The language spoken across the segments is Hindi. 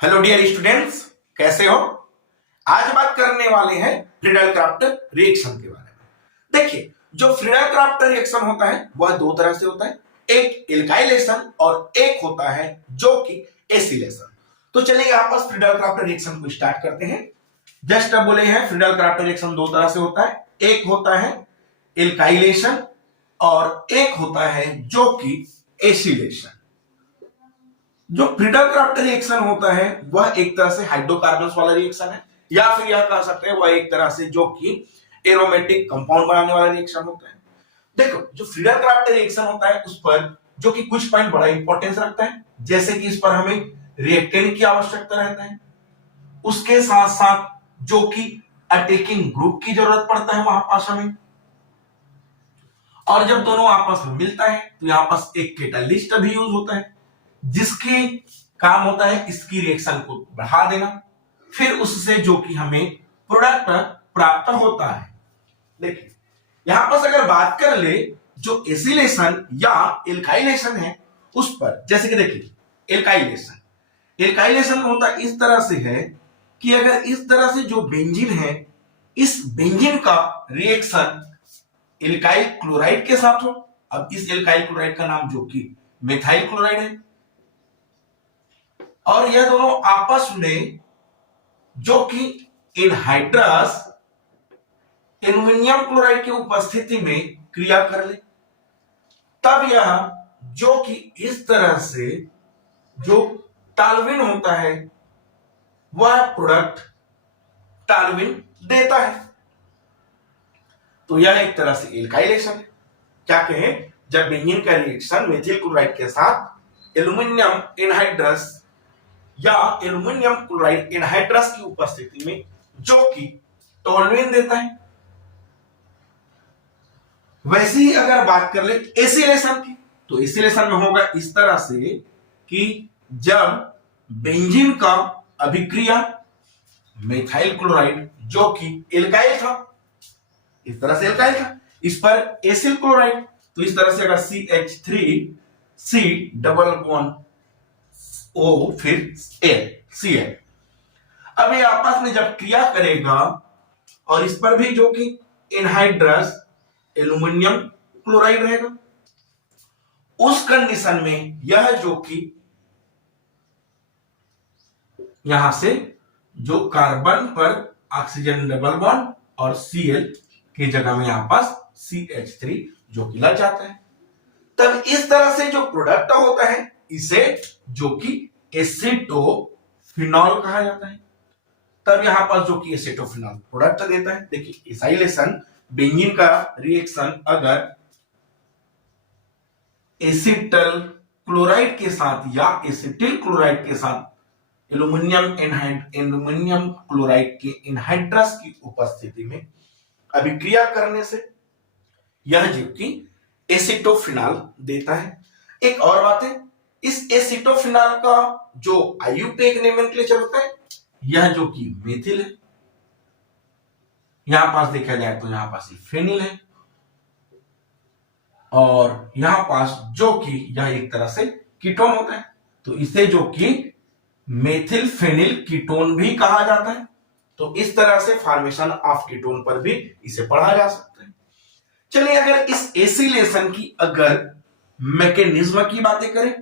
हेलो डियर स्टूडेंट्स, कैसे हो। आज बात करने वाले हैं फ्रीडल क्राफ्ट रिएक्शन के बारे में। देखिए, जो फ्रीडल क्राफ्ट रिएक्शन होता है वह दो तरह से होता है, एक एल्काइलेशन और एक होता है जो कि एसिलेशन। तो चलिए यहाँ पर फ्रीडल क्राफ्ट रिएक्शन को स्टार्ट करते हैं। जस्ट अब बोले हैं फ्रीडल क्राफ्ट रिएक्शन दो तरह से होता है, एक होता है एल्काइलेशन और एक होता है जो कि एसिलेशन। जो फ्रीडल क्राफ्ट रिएक्शन होता है वह एक तरह से हाइड्रोकार्बन्स वाला रिएक्शन है, या फिर यह कह सकते हैं वह एक तरह से जो कि एरोमेटिक कंपाउंड बनाने वाला रिएक्शन होता है। देखो, जो फ्रीडल क्राफ्ट रिएक्शन होता है उस पर जो कि कुछ पॉइंट बड़ा इंपॉर्टेंस रखता है, जैसे कि इस पर हमें रिएक्टेंट की आवश्यकता रहता है, उसके साथ साथ जो कि अटैकिंग ग्रुप की जरूरत पड़ता है वहां पास हमें, और जब दोनों आपस में मिलता है तो यहाँ पास एक कैटलिस्ट भी यूज होता है जिसके काम होता है इसकी रिएक्शन को बढ़ा देना, फिर उससे जो कि हमें प्रोडक्ट प्राप्त होता है। देखिए, यहां पर अगर बात कर ले जो एसिलेशन या एल्काइलेशन है उस पर, जैसे कि देखिए एल्काइलेशन होता इस तरह से है कि अगर इस तरह से जो बेंजीन है, इस बेंजीन का रिएक्शन एल्काइल क्लोराइड के साथ हो। अब इस एल्काइल क्लोराइड का नाम जो कि मेथाइल क्लोराइड है, और यह दोनों आपस में जो कि एनहाइड्रस एल्युमिनियम क्लोराइड की उपस्थिति में क्रिया कर ले, तब यह जो कि इस तरह से जो टालविन होता है वह प्रोडक्ट टालविन देता है। तो यह एक तरह से एल्काइलेशन है। क्या कहें, जब बेंजीन का रिएक्शन मेथिल क्लोराइड के साथ एल्युमिनियम एनहाइड्रस या एल्युमिनियम क्लोराइड एनहाइड्रस की उपस्थिति में जो कि टोल्यूइन देता है। वैसे ही अगर बात कर ले एसिलेशन की, तो एसिलेशन में होगा इस तरह से कि जब बेंजीन का अभिक्रिया मेथाइल क्लोराइड जो कि एल्काइल था, इस तरह से एल्काइल था, इस पर एसिल क्लोराइड, तो इस तरह से अगर CH3C डबल बॉन्ड O फिर Cl, अब ये आपस में जब क्रिया करेगा और इस पर भी जो कि एनहाइड्रस एल्युमिनियम क्लोराइड रहेगा, उस कंडीशन में यह जो कि यहां से जो कार्बन पर ऑक्सीजन डबल बॉन्ड और Cl की जगह में यहां पास CH3 जो कि लग जाता है, तब इस तरह से जो प्रोडक्ट होता है इसे जो कि एसिटोफिनॉल कहा जाता है। तब यहां पर जो कि एसिटोफिनॉल प्रोडक्ट देता है। देखिए, एसाइलेशन बेंजीन का रिएक्शन अगर एसिटल क्लोराइड के साथ या एसिटिल क्लोराइड के साथ एल्युमिनियम क्लोराइड के एनहाइड्रस की उपस्थिति में अभिक्रिया करने से यह जो कि एसिटोफिनॉल देता है। एक और बात है, इस एसिटोफिनॉल का जो आईयूपीएक नोमेनक्लेचर होता है यह जो कि मेथिल है, यहां पास देखा जाए तो यहां पास फेनिल है, और यहां पास जो कि यह एक तरह से कीटोन होता है, तो इसे जो कि मेथिल फेनिल कीटोन भी कहा जाता है। तो इस तरह से फॉर्मेशन ऑफ कीटोन पर भी इसे पढ़ा जा सकता है। चलिए, अगर इस एसिलेशन की अगर मैकेनिज्म की बातें करें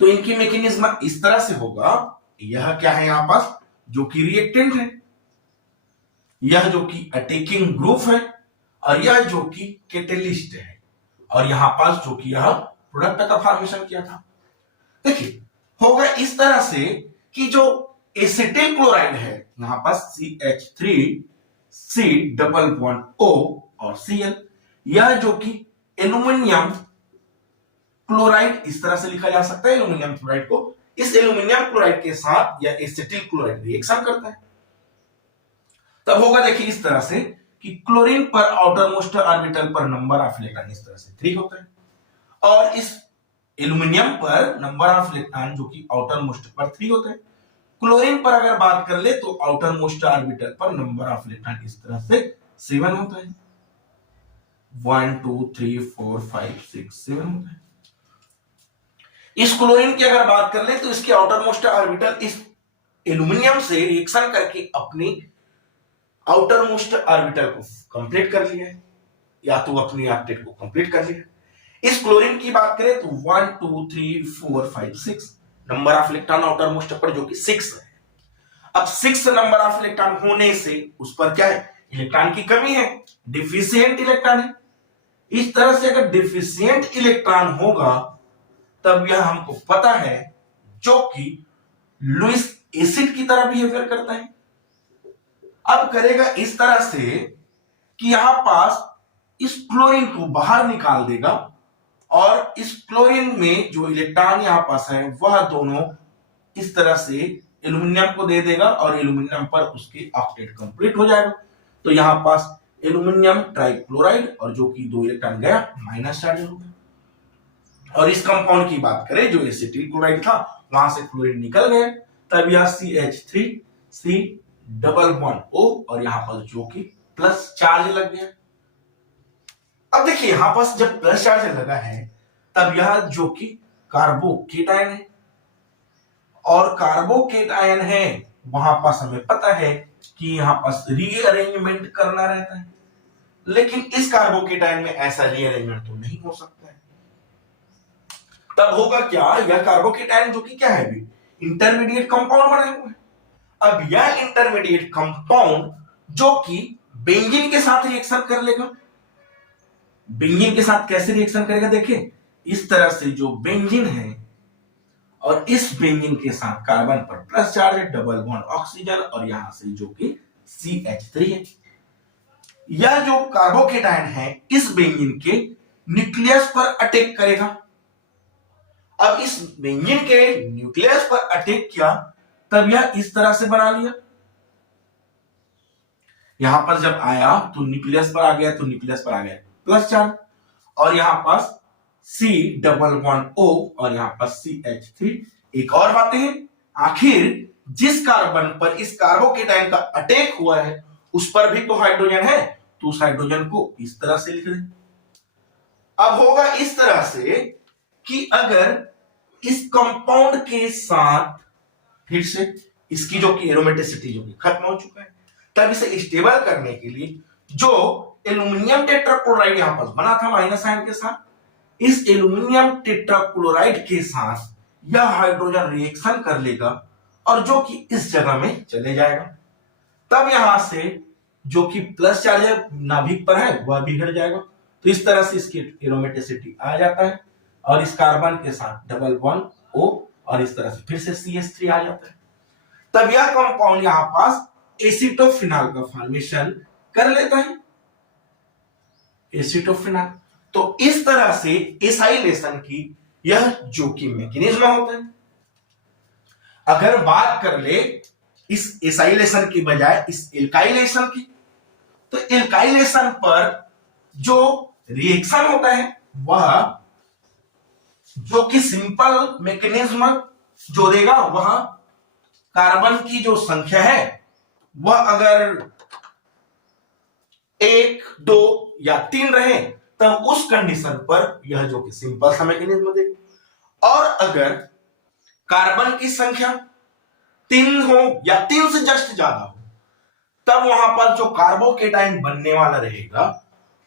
तो इनकी मैकेनिज्म इस तरह से होगा। यह क्या है, यहां पास जो कि रिएक्टेंट है, यह जो कि अटैकिंग ग्रुप है, और यह जो कि कैटलिस्ट है, और यहां पास जो कि यह प्रोडक्ट का फॉर्मेशन किया था। देखिए, होगा इस तरह से कि जो एसिटिल क्लोराइड है यहां पास CH3C डबल बॉन्ड O और Cl, यह जो कि एल्युमिनियम क्लोराइड इस तरह से लिखा जा सकता है एल्युमिनियम क्लोराइड को, इस एल्युमिनियम क्लोराइड के साथ यह एसिटिल क्लोराइड रिएक्शन करता है। तब होगा देखिए इस तरह से कि क्लोरीन पर आउटर मोस्ट ऑर्बिटल पर नंबर ऑफ इलेक्ट्रॉन इस तरह से 3 होता है, और इस एल्युमिनियम पर नंबर ऑफ इलेक्ट्रॉन जो कि आउटर मोस्ट पर 3 होता है। क्लोरीन पर अगर बात कर ले तो आउटर मोस्ट ऑर्बिटल पर नंबर ऑफ इलेक्ट्रॉन इस तरह से 7 होता है, 1 2 3 4 5 6 7 होता है। इस क्लोरीन की अगर बात कर ले तो इसके आउटर मोस्ट ऑर्बिटल इस एल्यूमिनियम से रिएक्शन करके अपनी आउटर मोस्ट ऑर्बिटल को कंप्लीट कर लिया है, या तो अपनी ऑक्टेट को कंप्लीट कर लिया। इस क्लोरीन की बात करें तो 1 2 3 4 5 6 number of electron outer most पर जो कि 6 है। अब 6 नंबर ऑफ इलेक्ट्रॉन होने से उस पर क्या है, इलेक्ट्रॉन की कमी है, डिफिशियंट इलेक्ट्रॉन है। इस तरह से अगर डिफिशियंट इलेक्ट्रॉन होगा तब यह हमको पता है जो कि लुईस एसिड की तरह बिहेवियर करता है। अब करेगा इस तरह से कि यहां पास इस क्लोरीन को बाहर निकाल देगा और इस क्लोरीन में जो इलेक्ट्रॉन यहां पास है वह दोनों इस तरह से एल्यूमिनियम को दे देगा और एल्यूमिनियम पर उसकी ऑक्टेट कंप्लीट हो जाएगा। तो यहां पास एल्यूमिनियम ट्राइक्लोराइड और जो कि 2 इलेक्ट्रॉन गया माइनस चार्ज हो गया। और इस कंपाउंड की बात करें जो एसिटिल क्लोराइड था वहां से क्लोरीन निकल गया, तब यह CH3C+1O और यहां पर जो कि प्लस चार्ज लग गया। अब देखिए यहां पास जब प्लस चार्ज लगा है तब यह जो कि कार्बोकेटायन है, और कार्बोकेटायन है वहां पास हमें पता है कि यहां पास रीअरेंजमेंट करना रहता है, लेकिन इस कार्बोकेटायन में ऐसा रीअरेंजमेंट तो नहीं हो सकता है। तब होगा क्या, यह कार्बोकेटायन जो कि क्या है भी इंटरमीडिएट कंपाउंड बना हुआ है। अब यह इंटरमीडिएट कंपाउंड जो कि बेंजीन के साथ रिएक्शन कर लेगा। बेंजीन के साथ कैसे रिएक्शन करेगा, देखिए इस तरह से जो बेंजीन है और इस बेंजीन के साथ कार्बन पर प्लस चार्ज है, डबल बॉन्ड ऑक्सीजन और यहां से जो कि CH3 है। यह जो कार्बोकेटायन है इस बेंजीन के न्यूक्लियस पर अटैक करेगा। अब इस बेंजीन के न्यूक्लियस पर अटैक किया तब यह इस तरह से बना लिया। यहां पर जब आया तो न्यूक्लियस पर आ गया, तो न्यूक्लियस पर आ गया प्लस चार्ज और यहां पास C+1O और यहां पर CH3। एक और बात है, आखिर जिस कार्बन पर इस कार्बोकेटायन का अटैक हुआ है उस पर भी तो हाइड्रोजन है, तो उस हाइड्रोजन को इस तरह से लिख दें। अब होगा इस तरह से कि अगर इस कंपाउंड के साथ फिर से इसकी जो कि एरोमेटिसिटी जो कि खत्म हो चुका है, तब इसे स्टेबल करने के लिए जो एल्यूमिनियम टेट्राक्लोराइड यहां पर बना था माइनस आयन के साथ, इस एल्यूमिनियम टेट्राक्लोराइड के साथ यह हाइड्रोजन रिएक्शन कर लेगा और जो कि इस जगह में चले जाएगा। तब यहां से जो कि प्लस चार्ज नाभिक पर है वह बिगड़ जाएगा। तो इस तरह से इसकी एरोमेटिसिटी आ जाता है और इस कार्बन के साथ डबल बॉन्ड O और इस तरह से फिर से CH3 आ जाता है। तब यह कंपाउंड यहां पास एसिटोफिनॉल का फॉर्मेशन कर लेता है, एसिटोफिनॉल। तो इस तरह से एसाइलेशन की यह जो कि मैकेनिज्म होता है। अगर बात कर ले इस एसाइलेशन की बजाय इस एल्काइलेशन की, तो एल्काइलेशन पर जो रिएक्शन होता है वह जो कि सिंपल मैकेनिज्म जो देगा, वह कार्बन की जो संख्या है वह अगर 1 2 या 3 रहे तब उस कंडीशन पर यह जो कि सिंपल सा मैकेनिज्म देगा। और अगर कार्बन की संख्या 3 हो या 3 से जस्ट ज्यादा हो तब वहां पर जो कार्बोकेटायन बनने वाला रहेगा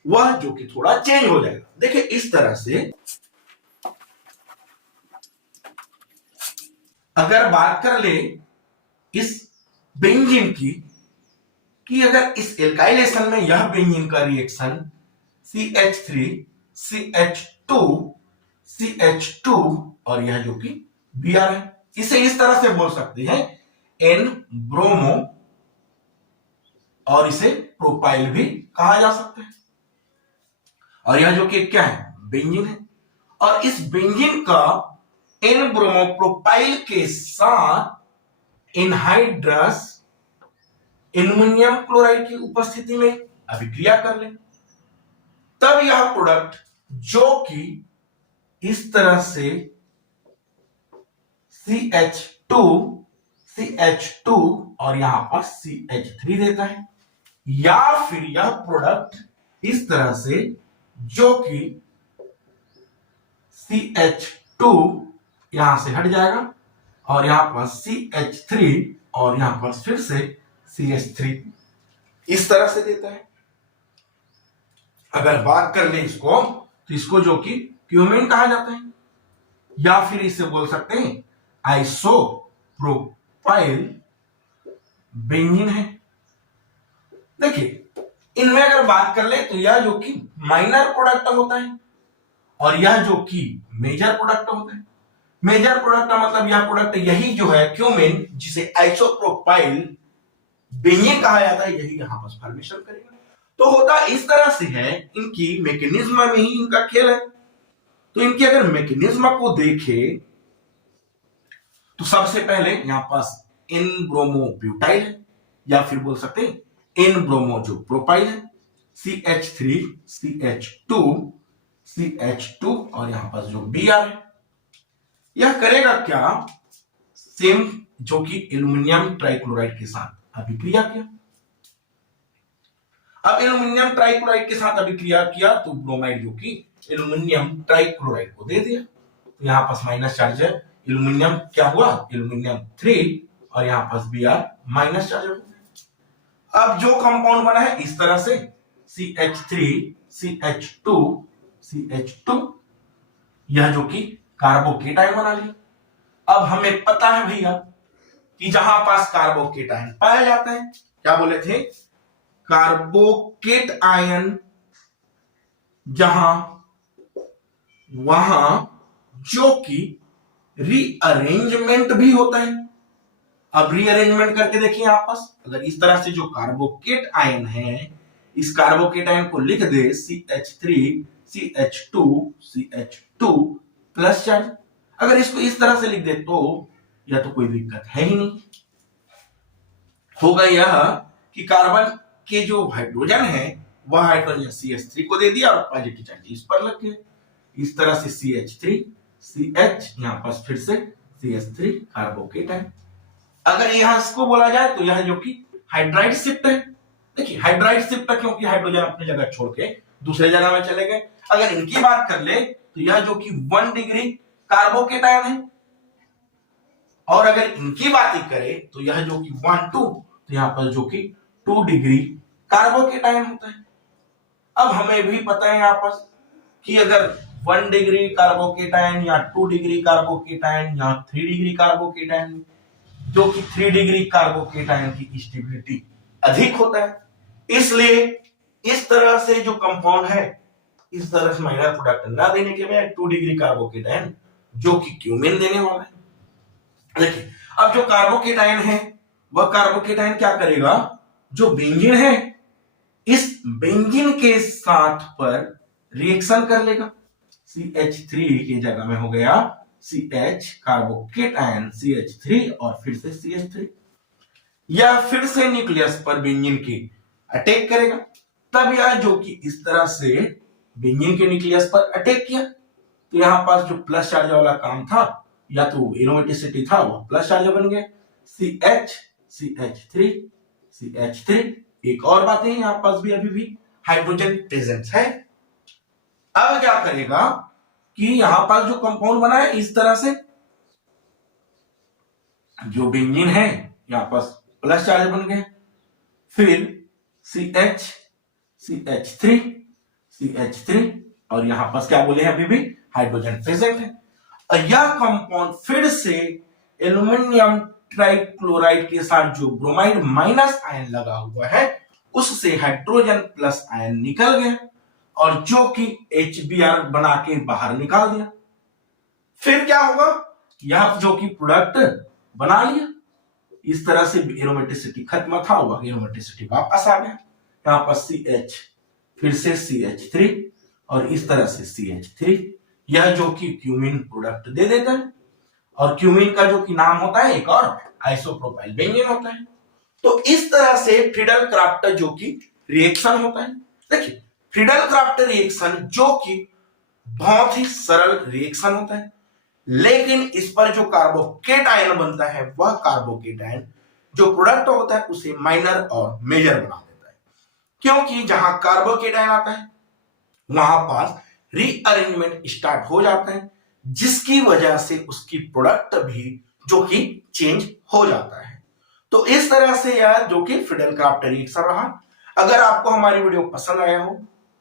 वह जो कि थोड़ा चेंज हो जाएगा। देखिए इस तरह से अगर बात कर ले इस बेंजीन की कि अगर इस एल्काइलेशन में यह बेंजीन का रिएक्शन CH3 CH2 CH2 और यह जो कि Br है, इसे इस तरह से बोल सकते हैं N ब्रोमो और इसे प्रोपाइल भी कहा जा सकता है। और यह जो कि क्या है, बेंजीन है। और इस बेंजीन का N ब्रोमो प्रोपाइल के साथ एनहाइड्रस एल्यूमिनियम क्लोराइड की उपस्थिति में अभिक्रिया कर ले, तब यह प्रोडक्ट जो कि इस तरह से CH2 और यहां पर CH3 देता है, या फिर यह प्रोडक्ट इस तरह से जो कि CH2 यहां से हट जाएगा और यहां पर CH3 और यहां पर फिर से CH3 इस तरह से देता है। अगर बात कर ले इसको तो इसको जो कि क्यूमेन कहा जाता है, या फिर इसे बोल सकते हैं आइसोप्रोपाइल बेंजीन है। देखिए इनमें अगर बात कर ले तो यह जो कि माइनर प्रोडक्ट होता है और यह जो कि मेजर प्रोडक्ट होता है। मेजर प्रोडक्ट का मतलब यह प्रोडक्ट यही जो है क्यूमेन जिसे आइसोप्रोपाइल बेंजीन कहा जाता है, यही यहां पर फॉर्मेशन करेगा। तो होता इस तरह से है, इनकी मैकेनिज्म में ही इनका खेल है। तो इनकी अगर मैकेनिज्म को देखे तो सबसे पहले यहां पास एन ब्रोमो ब्यूटाइल है, या फिर बोल सकते हैं एन ब्रोमो जो प्रोपाइल है, CH3 CH2 CH2 और यहां पास जो Br है। यह करेगा क्या, सेम जो कि एल्यूमिनियम ट्राइक्लोराइड के साथ अभिक्रिया किया। अब एल्यूमिनियम ट्राइक्लोराइड के साथ अभिक्रिया किया तो ब्रोमाइड जो कि एल्यूमिनियम ट्राइक्लोराइड को दे दिया। तो यहां पास माइनस चार्ज है, एल्यूमिनियम क्या हुआ, एल्यूमिनियम 3 और यहां पास Br माइनस चार्ज है। अब जो कंपाउंड बना है इस तरह से CH3 CH2 CH2, यह जो कि कार्बोकेटाइन बना लिया। अब हमें पता है भैया कि जहां पास कार्बोकेटाइन पाया जाता है, क्या बोले थे, कार्बोकेट आयन जहां वहां जो कि रीअरेंजमेंट भी होता है। अब रीअरेंजमेंट करके देखिए आपस, अगर इस तरह से जो कार्बोकेट आयन है, इस कार्बोकेट आयन को लिख दे CH3 CH2 CH2 plus charge, अगर इसको इस तरह से लिख दे तो यह तो कोई दिक्कत है ही नहीं। होगा यह कि कार्बन के जो हाइड्रोजन है वह हाइड्रोजन CH3 को दे दिया और पॉजिटिव चार्ज इस पर लग गया। इस तरह से CH3 CH यहां पर फिर से CH3 कार्बोकेट है। अगर यहां इसको बोला जाए तो यह जो कि हाइड्राइड शिफ्ट है। देखिए हाइड्राइड शिफ्ट है क्योंकि हाइड्रोजन अपनी जगह छोड़ के दूसरे जगह में चले गए। अगर इनकी बात कर ले तो यह जो कि 1 डिग्री कार्बोकेट आयन है, और अगर इनकी बात ही करें तो यह जो कि 1 2, तो यहां पर जो कि 2 डिग्री कार्बोकेट आयन होता है। अब हमें भी पता है यहां पर कि अगर 1 डिग्री कार्बोकेट आयन या 2 डिग्री कार्बोकेट आयन या 3 डिग्री कार्बोकेट आयन, जो कि 3 डिग्री कार्बोकेट आयन की स्टेबिलिटी अधिक होता है, इसलिए इस तरह से जो कंपाउंड है इस तरह से माइनर प्रोडक्ट ना देने के बजाय 2 डिग्री कार्बोकेट आयन जो कि क्यूमेन देने वाला है। देखिए अब जो कार्बोकेट आयन है वह कार्बोकेट आयन क्या करेगा, जो बेंजीन है इस बेंजीन के साथ पर रिएक्शन कर लेगा। CH3 की जगह में हो गया CH कार्बोकेट आयन CH3 और फिर से CH3, यह फिर से न्यूक्लियस पर बेंजीन के अटैक करेगा। तब यह जो कि इस तरह से बेंजीन के न्यूक्लियस पर अटैक किया तो यहां पास जो प्लस चार्ज वाला काम था या तो एरोमेटिसिटी था वह प्लस चार्ज बन गया, CH CH3 CH3। एक और बात है यहां पास भी अभी भी हाइड्रोजन प्रेजेंट है। अब क्या करेगा कि यहां पास जो कंपाउंड बना है इस तरह से जो बेंजीन है यहां पास प्लस चार्ज बन गए, फिर CH CH3 CH3 और यहां पास क्या बोले हैं अभी भी हाइड्रोजन प्रेजेंट है। और यह कंपाउंड फिर से एल्यूमिनियम ट्राइक्लोराइड के साथ जो ब्रोमाइड माइनस आयन लगा हुआ है उससे हाइड्रोजन प्लस आयन निकल गया और जो कि HBr बना के बाहर निकाल दिया। फिर क्या होगा, यह जो कि प्रोडक्ट बना लिया, इस तरह से एरोमेटिसिटी खत्म था वह एरोमेटिसिटी वापस आ गया। यहां पर CH फिर से CH3 और इस तरह से CH3, यह जो कि क्यूमीन प्रोडक्ट दे देता है और क्यूमीन का जो कि नाम होता है एक और आइसोप्रोपाइल बेंजीन होता है। तो इस तरह से फ्रीडल क्राफ्ट जो कि रिएक्शन होता है। देखिए फ्रीडल क्राफ्ट रिएक्शन जो कि बहुत ही सरल रिएक्शन होता है, लेकिन इस पर जो कार्बोकेट आयन बनता है वह कार्बोकेट आयन जो प्रोडक्ट होता है उसे माइनर और मेजर बना देता है, क्योंकि जहां कार्बोकेट आयन आता है वहां पास रीअरेंजमेंट स्टार्ट हो जाता है, जिसकी वजह से उसकी प्रोडक्ट भी जो कि चेंज हो जाता है। तो इस तरह से यार जो कि फिडेल क्राफ्ट एरिक्सन रहा। अगर आपको हमारी वीडियो पसंद आया हो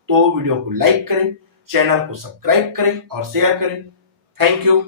तो वीडियो को लाइक करें, चैनल को सब्सक्राइब करें और शेयर करें। Thank you.